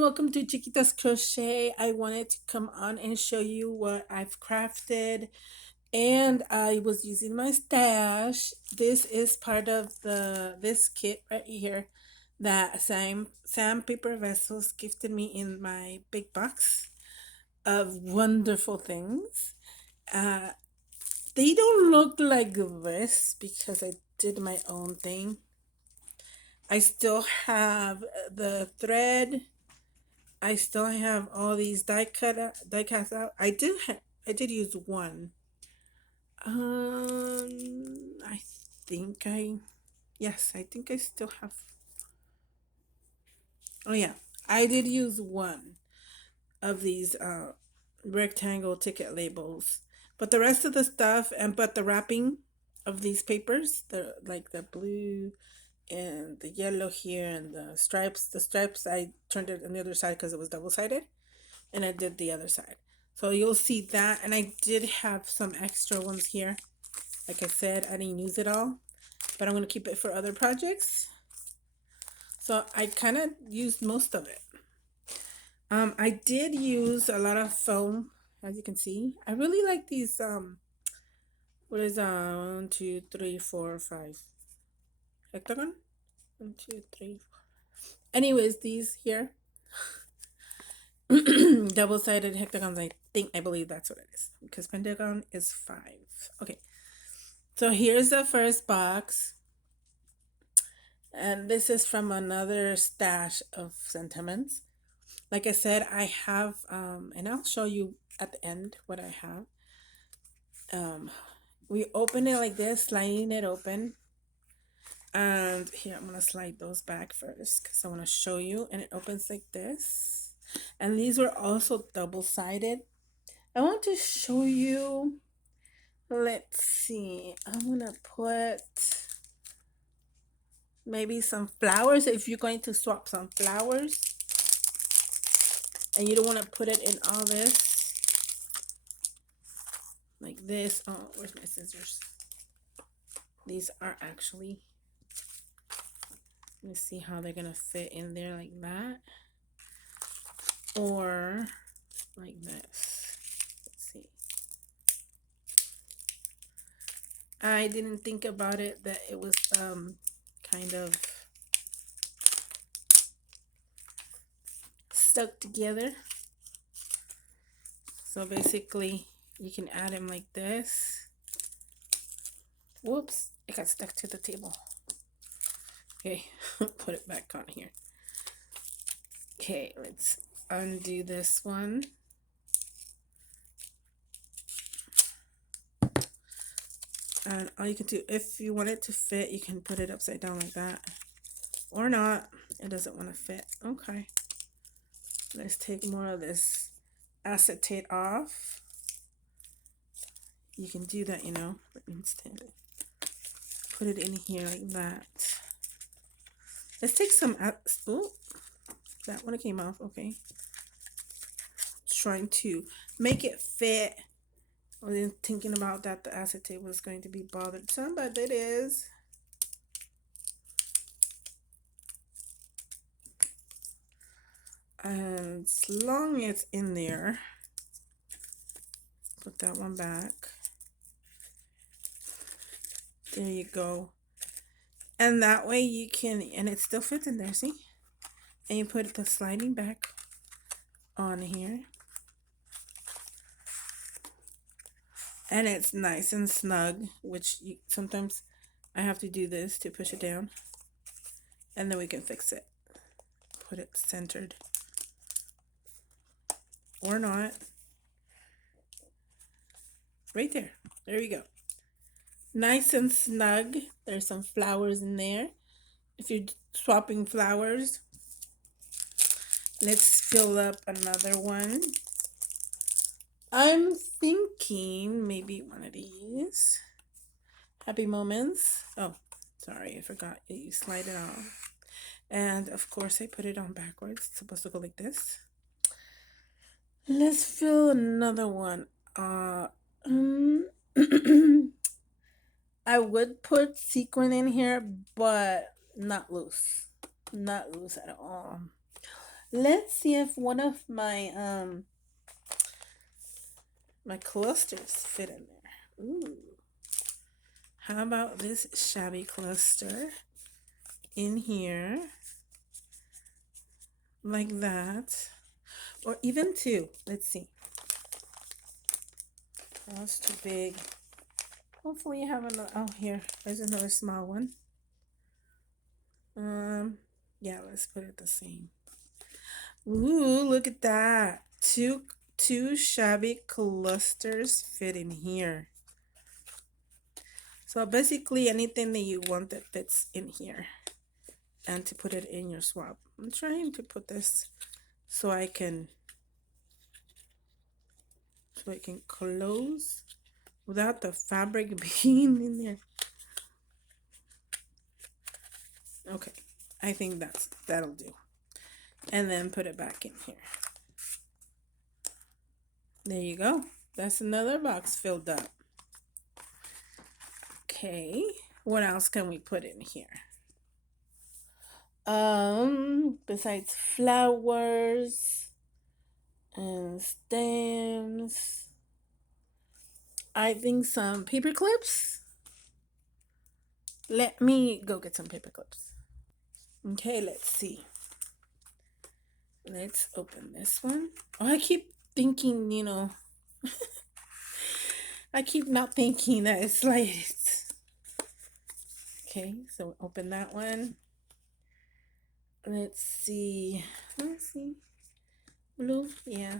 welcome to Chiquita's Crochet. I wanted to come on and show you what I've crafted, and I was using my stash. This is part of this kit right here that Sandpaper Vessels gifted me in my big box of wonderful things. Uh, they don't look like this because I did my own thing. I still have the thread. I still have all these die cuts out. I did use one. I think I yes, I think I still have. Oh yeah, I did use one of these rectangle ticket labels, but the rest of the stuff but the wrapping of these papers, the blue and the yellow here and the stripes I turned it on the other side because it was double sided and I did the other side. So you'll see that, and I did have some extra ones here. Like I said, I didn't use it all, but I'm gonna keep it for other projects. So I kind of used most of it. I did use a lot of foam, as you can see. I really like these. What is 1, 2, 3, 4, 5 hectagon? 1, 2, 3, 4. Anyways, these here double-sided hectagons. I believe that's what it is because pentagon is 5. Okay, so here's the first box, and this is from another stash of sentiments. Like I said, I have and I'll show you at the end what I have. um we open it like this, sliding it open. And here, I'm gonna slide those back first because I want to show you. And it opens like this, and these were also double-sided. I want to show you. Let's see. I'm gonna put maybe some flowers if you're going to swap some flowers and you don't want to put it in all this like this. Oh, where's my scissors? These are actually, let me see how they're gonna fit in there, like that or like this. Let's see. I didn't think about it that it was kind of stuck together. So basically you can add them like this. Whoops, it got stuck to the table. Okay, put it back on here. Okay, let's undo this one. And all you can do, if you want it to fit, you can put it upside down like that. Or not. It doesn't want to fit. Okay. Let's take more of this acetate off. You can do that, instead. Put it in here like that. Let's take some, oh, that one came off, okay. Trying to make it fit. I wasn't thinking about that the acetate was going to be bothersome, but it is. And as long as it's in there, put that one back. There you go. And that way you can, and it still fits in there, see? And you put the sliding back on here. And it's nice and snug, which sometimes I have to do this to push it down. And then we can fix it. Put it centered. Or not. Right there. There we go. Nice and snug. There's some flowers in there. If you're swapping flowers, let's fill up another one. I'm thinking maybe one of these. Happy Moments. Oh, sorry, I forgot. You slide it off. And of course, I put it on backwards. It's supposed to go like this. Let's fill another one. I would put sequin in here, but not loose. Not loose at all. Let's see if one of my clusters fit in there. Ooh. How about this shabby cluster in here? Like that. Or even two. Let's see. That's too big. Hopefully you have another. Oh, here. There's another small one. Yeah, let's put it the same. Ooh, look at that. Two shabby clusters fit in here. So basically anything that you want that fits in here. And to put it in your swap. I'm trying to put this so it can close without the fabric being in there. Okay, I think that'll do. And then put it back in here. There you go. That's another box filled up. Okay, what else can we put in here? Besides flowers and stems, I think some paper clips. Let me go get some paper clips. Okay, let's see. Let's open this one. Oh, I keep thinking, I keep not thinking that it's like okay, so open that one. Let's see. Blue, yeah.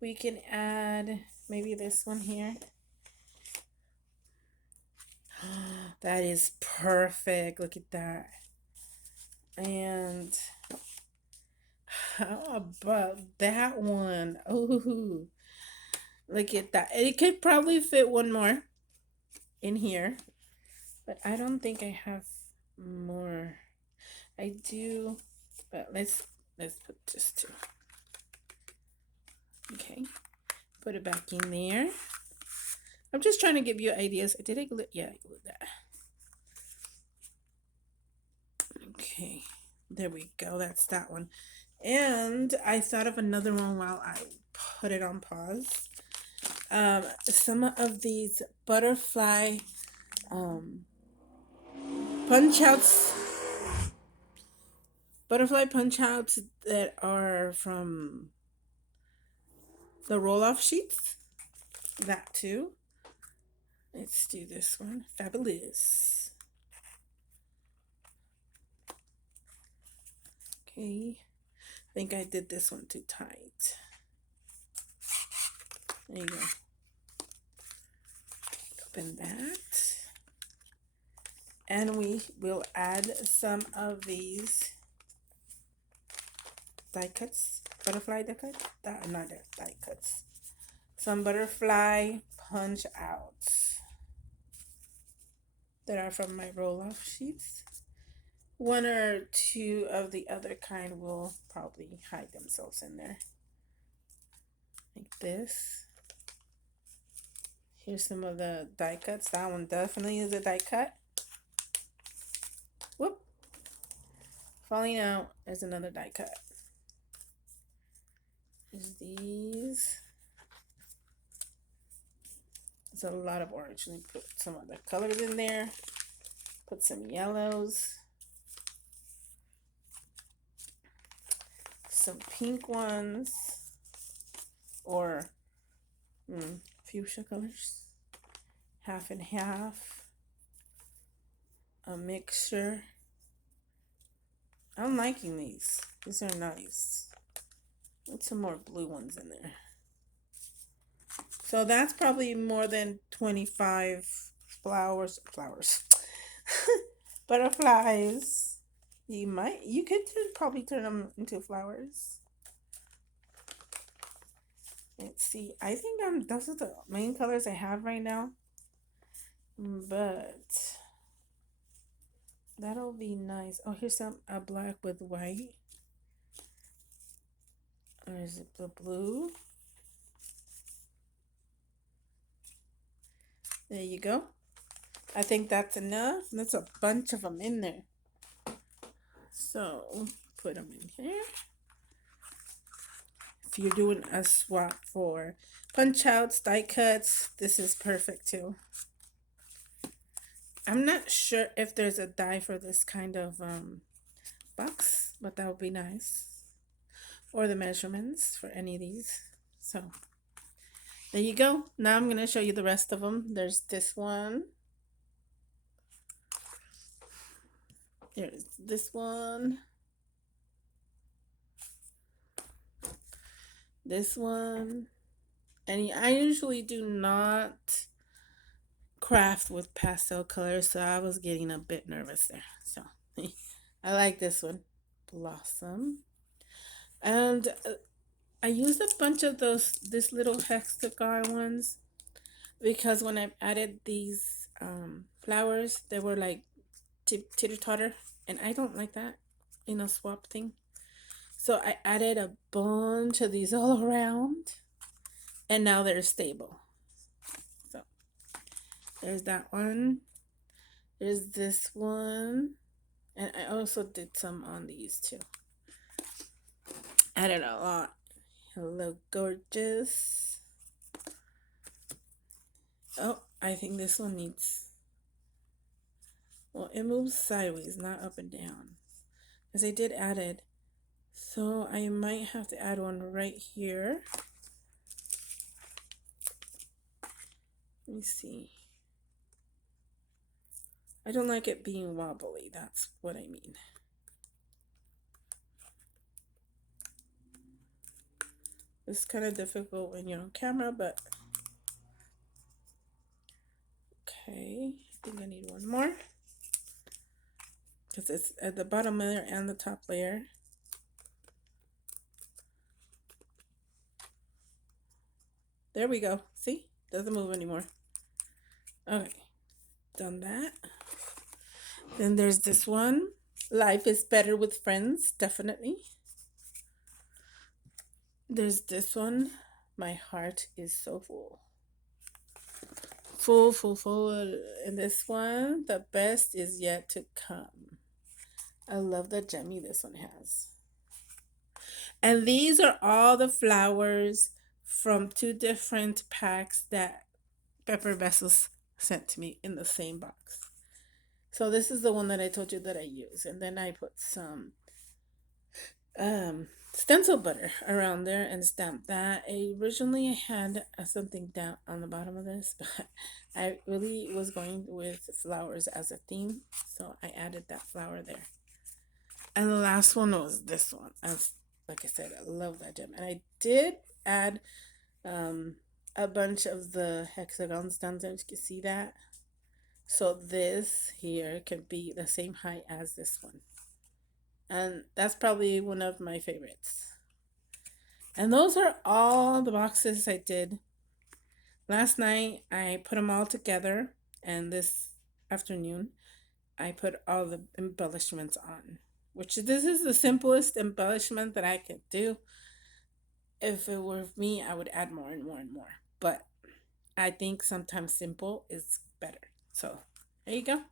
We can add maybe this one here. That is perfect. Look at that. And how about that one? Oh, look at that. It could probably fit one more in here, but I don't think I have more. I do, but let's put just two. Okay, put it back in there. I'm just trying to give you ideas. Did I glue? Yeah, I glued that. Okay, there we go. That's that one. And I thought of another one while I put it on pause. Some of these butterfly punch outs that are from the roll-off sheets. That too. Let's do this one. Fabulous. Okay. I think I did this one too tight. There you go. Open that. And we will add some of these die cuts, butterfly die cuts, not die cuts. Some butterfly punch outs that are from my roll-off sheets. One or two of the other kind will probably hide themselves in there. Like this. Here's some of the die cuts. That one definitely is a die cut. Whoop. Falling out. There's another die cut. There's these. There's a lot of orange. Let me put some of the colors in there. Put some yellows. Some pink ones. Or fuchsia colors. Half and half. A mixture. I'm liking these. These are nice. Put some more blue ones in there. So that's probably more than 25 flowers. Butterflies. You could probably turn them into flowers. Let's see. I think those are the main colors I have right now. But that'll be nice. Oh, here's a black with white. Or is it the blue? There you go. I think that's enough. That's a bunch of them in there. So put them in here. If you're doing a swap for punch outs, die cuts, this is perfect too. I'm not sure if there's a die for this kind of box, but that would be nice. Or the measurements for any of these. So there you go. Now I'm going to show you the rest of them. There's this one. There's this one. This one. And I usually do not craft with pastel colors, so I was getting a bit nervous there. So I like this one. Blossom. And I used a bunch of this little hexagon ones because when I added these flowers, they were like titter-totter, and I don't like that in a swap thing. So I added a bunch of these all around, and now they're stable. So there's that one. There's this one, and I also did some on these too. Added a lot. Hello, gorgeous. Oh, I think this one needs, well, it moves sideways, not up and down, because I did add it. So I might have to add one right here. Let me see. I don't like it being wobbly, that's what I mean. It's kind of difficult when you're on camera, but okay. I think I need one more because it's at the bottom layer and the top layer. There we go. See? Doesn't move anymore. Okay. Done that. Then there's this one. Life is better with friends, definitely. There's this one. My heart is so full. Full. And this one, the best is yet to come. I love the gemmy this one has. And these are all the flowers from 2 different packs that Pepper Vessels sent to me in the same box. So this is the one that I told you that I use. And then I put some stencil butter around there and stamped that. I originally had something down on the bottom of this, but I really was going with flowers as a theme, so I added that flower there. And the last one was this one. As like I said, I love that gem, and I did add a bunch of the hexagons down there. You can see that. So this here can be the same height as this one. And that's probably one of my favorites. And those are all the boxes I did. Last night I put them all together, and this afternoon I put all the embellishments on, which this is the simplest embellishment that I could do. If it were me, I would add more and more and more. But I think sometimes simple is better. So there you go.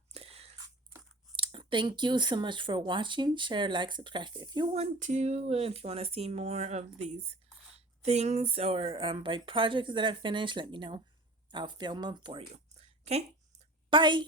Thank you so much for watching. Share, like, subscribe if you want to. If you want to see more of these things or by projects that I finished, let me know. I'll film them for you. Okay? Bye.